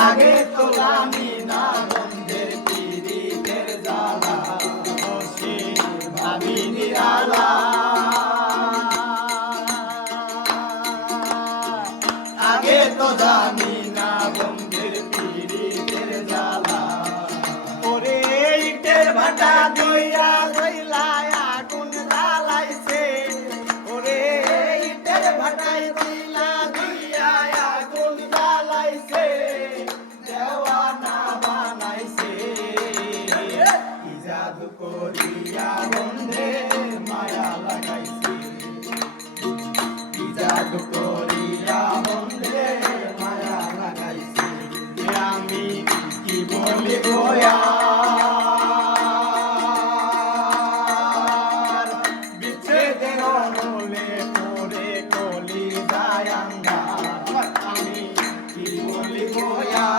আগে তো জানি না বন্ধের পীড়িতের জ্বালা ও সে ভাবি নিরালা আগে তো জানি না বন্ধের পীড়িতের জ্বালা ওরে ইটের ভাটা দইয়া লইলায় আগুন জ্বালাইছে ওরে ইটের ভাটায় দিলা দিয়া আগুন জ্বালাইছে দেওয়ানা বানাইছে কি জাদু করিয়া বন্ধে মায়া লাগাইছে কি জাদু করিয়া বন্ধে মায়া লাগাইছে আমি কি বলিব আর বিচ্ছেদের অনলে পড়ে কলি যায় আন্ধার আমি কি বলিব আর